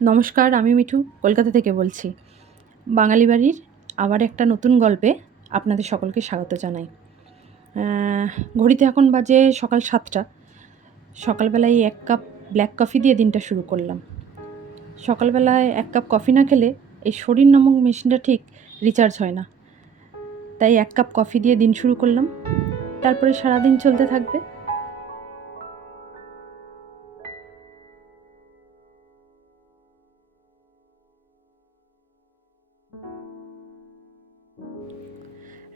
নমস্কার, আমি মিঠু কলকাতা থেকে বলছি। বাঙালি বাড়ির আবার একটা নতুন গল্পে আপনাদের সকলকে স্বাগত জানাই। ঘড়িতে এখন বাজে সকাল 7টা। সকালবেলায় 1 কাপ ব্ল্যাক কফি দিয়ে দিনটা শুরু করলাম। সকালবেলায় 1 কাপ কফি না খেলে এই শরীর নামক মেশিনটা ঠিক রিচার্জ হয় না। তাই 1 কাপ কফি দিয়ে দিন শুরু করলাম। তারপরে সারাদিন চলতে থাকবে।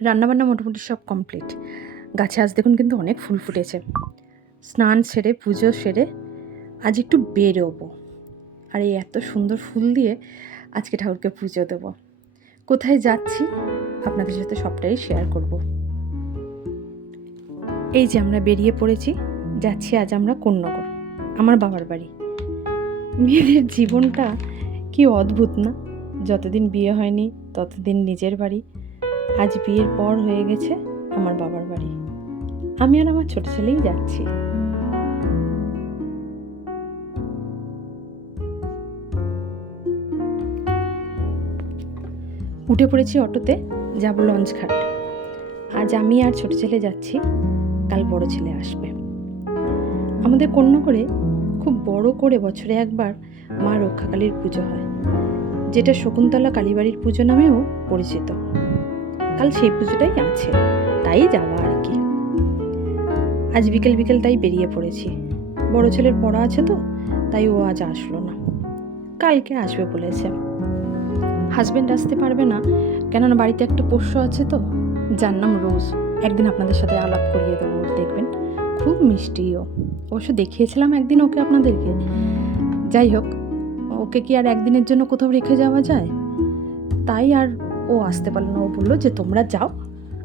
রান্নাবান্না মোটামুটি সব কমপ্লিট। গাছে আজ দেখুন কিন্তু অনেক ফুল ফুটেছে। স্নান সেরে পুজো সেরে আজ একটু বেরোবো, আর এই এত সুন্দর ফুল দিয়ে আজকে ঠাকুরকে পুজো দেবো। কোথায় যাচ্ছি আপনাদের সাথে সবটাই শেয়ার করব। এই যে আমরা বেরিয়ে পড়েছি, যাচ্ছি আজ আমরা কোন্নগর, আমার বাবার বাড়ি। মেয়েদের জীবনটা কি অদ্ভুত না? যতদিন বিয়ে হয়নি ততদিন নিজের বাড়ি, আজ বিয়ের পর হয়ে গেছে আমার বাবার বাড়ি। আমি আর আমার ছোট ছেলেই যাচ্ছি। উঠে পড়েছি অটোতে, যাব লঞ্চঘাট। আজ আমি আর ছোট ছেলে যাচ্ছি, কাল বড় ছেলে আসবে। আমাদের কোন্নগরে খুব বড় করে বছরে একবার মা রক্ষাকালীর পুজো হয়, যেটা শকুন্তলা কালীবাড়ির পুজো নামেও পরিচিত। কাল সেই পুজোটাই আছে, তাই যাওয়া আর কি। আজ বিকেল বিকেল তাই বেরিয়ে পড়েছি। বড় ছেলের পড়া আছে তো, তাই ও আজ আসলো না, কালকে আসবে বলেছে। হাজবেন্ড আসতে পারবে না, কেননা বাড়িতে একটা পোষ্য আছে তো, যার নাম রোজ। একদিন আপনাদের সাথে আলাপ করিয়ে দেবো, দেখবেন খুব মিষ্টিও। অবশ্য দেখিয়েছিলাম একদিন ওকে আপনাদেরকে। যাই হোক, ওকে কি আর একদিনের জন্য কোথাও রেখে যাওয়া যায়? তাই আর ও আসতে পারলো না। ও বললো যে তোমরা যাও,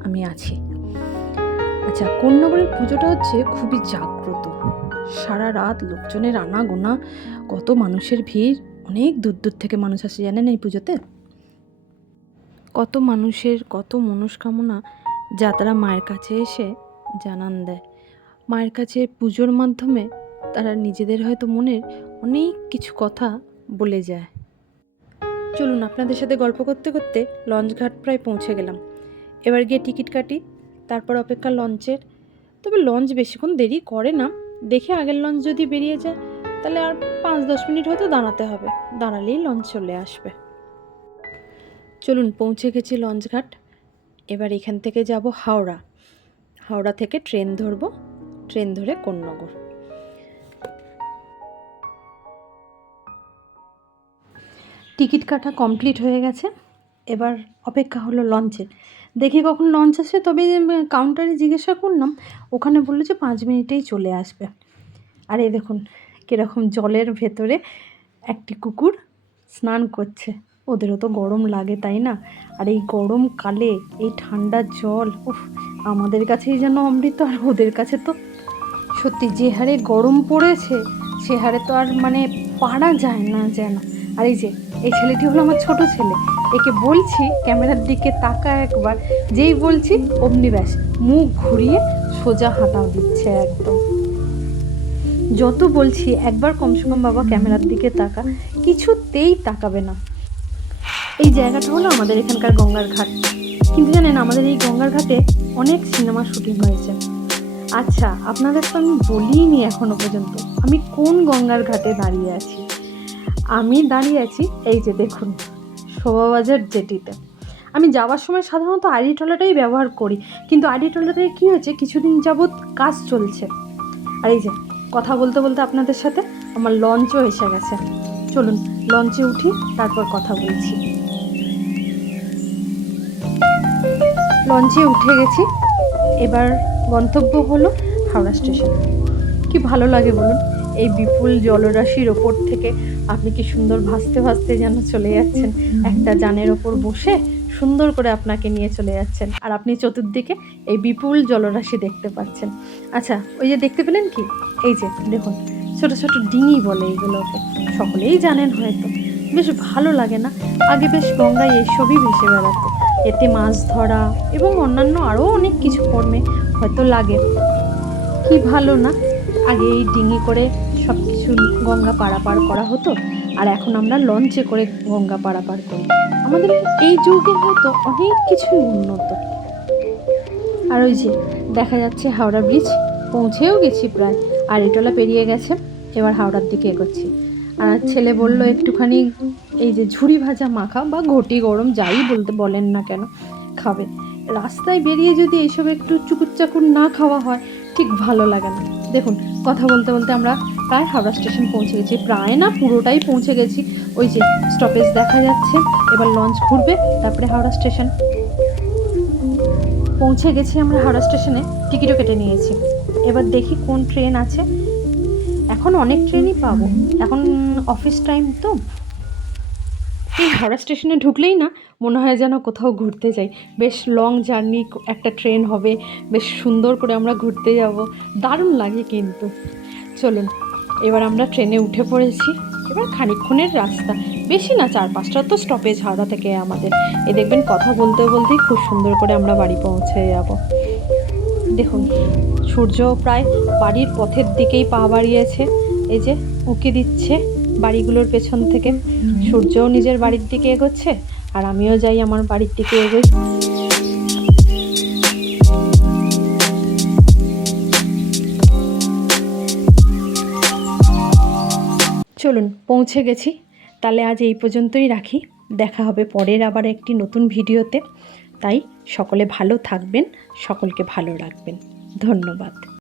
আমি আছি। আচ্ছা, কোন্নগরের পুজোটা হচ্ছে খুবই জাগ্রত। সারা রাত লোকজনের আনাগোনা, কত মানুষের ভিড়। অনেক দূর দূর থেকে মানুষ আসে, জানেন এই পুজোতে। কত মানুষের কত মনস্কামনা যা তারা মায়ের কাছে এসে জানান দেয়। মায়ের কাছে পুজোর মাধ্যমে তারা নিজেদের হয়তো মনের অনেক কিছু কথা বলে যায়। চলুন, আপনাদের সাথে গল্প করতে করতে লঞ্চঘাট প্রায় পৌঁছে গেলাম। এবার গিয়ে টিকিট কাটি, তারপর অপেক্ষা লঞ্চের। তবে লঞ্চ বেশিক্ষণ দেরি করে না। দেখে আগের লঞ্চ যদি বেরিয়ে যায় তাহলে আর 5-10 মিনিট হয়তো দাঁড়াতে হবে, দাঁড়ালেই লঞ্চ চলে আসবে। চলুন, পৌঁছে গেছি লঞ্চঘাট। এবার এখান থেকে যাব হাওড়া। হাওড়া থেকে ট্রেন ধরবো, ট্রেন ধরে কোন্নগর। টিকিট কাটা কমপ্লিট হয়ে গেছে, এবার অপেক্ষা হলো লঞ্চের। দেখি কখন লঞ্চ আসে। তবে কাউন্টারে জিজ্ঞাসা করলাম, ওখানে বললো যে 5 মিনিটেই চলে আসবে। আর এই দেখুন কীরকম জলের ভেতরে একটি কুকুর স্নান করছে। ওদেরও তো গরম লাগে, তাই না? আর এই গরমকালে এই ঠান্ডা জল, আমাদের কাছেই যেন অমৃত, আর ওদের কাছে তো সত্যি যে হারে গরম পড়েছে সে হারে তো আর পারা যায় না যেন। আর এই যে এই ছেলেটি হলো আমার ছোট ছেলে। একে বলছি ক্যামেরার দিকে তাকা একবার, যেই বলছি অমনি ব্যাস মুখ ঘুরিয়ে সোজা হাঁটাও দিচ্ছে একদম। যত বলছি একবার কমসে কম বাবা ক্যামেরার দিকে তাকা, কিছুতেই তাকাবে না। এই জায়গাটা হলো আমাদের এখানকার গঙ্গার ঘাট। কিন্তু জানেন, আমাদের এই গঙ্গার ঘাটে অনেক সিনেমা শুটিং হয়েছে। আচ্ছা, আপনাদের তো আমি বলিনি এখনো পর্যন্ত আমি কোন গঙ্গার ঘাটে দাঁড়িয়ে আছি। আমি দাঁড়িয়ে আছি এই যে দেখুন, শোভাবাজার জেটিতে। আমি যাওয়ার সময় সাধারণত আড়ি ট্রলাটাই ব্যবহার করি, কিন্তু আড়ি ট্রলাটায় কী হয়েছে, কিছুদিন যাবৎ কাজ চলছে। আর এই যে কথা বলতে বলতে আপনাদের সাথে আমার লঞ্চও এসে গেছে। চলুন লঞ্চে উঠি, তারপর কথা বলছি। লঞ্চে উঠে গেছি, এবার গন্তব্য হলো হাওড়া স্টেশন। কি ভালো লাগে বলুন, এই বিপুল জলরাশির ওপর থেকে আপনি কি সুন্দর ভাসতে ভাসতে যেন চলে যাচ্ছেন। একটা যানের ওপর বসে সুন্দর করে আপনাকে নিয়ে চলে যাচ্ছেন, আর আপনি চতুর্দিকে এই বিপুল জলরাশি দেখতে পাচ্ছেন। আচ্ছা, ওই যে দেখতে পেলেন কি, এই যে দেখুন ছোট ছোট ডিঙি বলে এগুলোকে, সকলেই জানেন হয়তো। বেশ ভালো লাগে না? আগে বেশ গঙ্গায় এইসবই ভেসে বেড়াতো, এতে মাছ ধরা এবং অন্যান্য আরও অনেক কিছু কর্মে হয়তো লাগে। কি ভালো না? আগে এই ডিঙি করে সব কিছু গঙ্গা পারাপার করা হতো, আর এখন আমরা লঞ্চে করে গঙ্গা পারাপার করি। আমাদের এই যুগে হয়তো অনেক কিছুই উন্নত। আর ওই যে দেখা যাচ্ছে হাওড়া ব্রিজ, পৌঁছেও গেছি প্রায়, আর এটলা পেরিয়ে গেছে, এবার হাওড়ার দিকে এগোচ্ছি। আর ছেলে বলল একটুখানি এই যে ঝুড়ি ভাজা মাখা বা ঘটি গরম যাই বলেন না কেন খাবে। রাস্তায় বেরিয়ে যদি এইসব একটু চুকুর চাকুর না খাওয়া হয় ঠিক ভালো লাগে না। দেখুন, কথা বলতে বলতে আমরা প্রায় হাওড়া স্টেশন পৌঁছে গেছি, প্রায় না পুরোটাই পৌঁছে গেছি। ওই যে স্টপেজ দেখা যাচ্ছে, এবার লঞ্চ ঘুরবে, তারপরে হাওড়া স্টেশন। পৌঁছে গেছি আমরা হাওড়া স্টেশনে, টিকিটও কেটে নিয়েছি। এবার দেখি কোন ট্রেন আছে। এখন অনেক ট্রেনই পাবো, এখন অফিস টাইম তো। এই হাওড়া স্টেশনে ঢুকলেই না মনে হয় যেন কোথাও ঘুরতে যাই, বেশ লং জার্নি, একটা ট্রেন হবে, বেশ সুন্দর করে আমরা ঘুরতে যাব, দারুণ লাগে কিন্তু। চলুন, এবার আমরা ট্রেনে উঠে পড়েছি। এবার খানিকক্ষণের রাস্তা, বেশি না, 4-5টা তো স্টপেজ হাওড়া থেকে আমাদের। দেখবেন কথা বলতে বলতেই খুব সুন্দর করে আমরা বাড়ি পৌঁছে যাব। দেখুন, সূর্য প্রায় বাড়ির পথের দিকেই পা বাড়িয়েছে, এই যে উঁকি দিচ্ছে বাড়িগুলোর পেছন থেকে। সূর্যও নিজের বাড়ির দিকে এগোচ্ছে, আর আমিও যাই আমার বাড়ির দিকে এগোই। চলুন, পৌঁছে গেছি। তাহলে আজ এই পর্যন্তই রাখি, দেখা হবে পরের আবার একটি নতুন ভিডিওতে। তাই সকলে ভালো থাকবেন, সকলকে ভালো রাখবেন। ধন্যবাদ।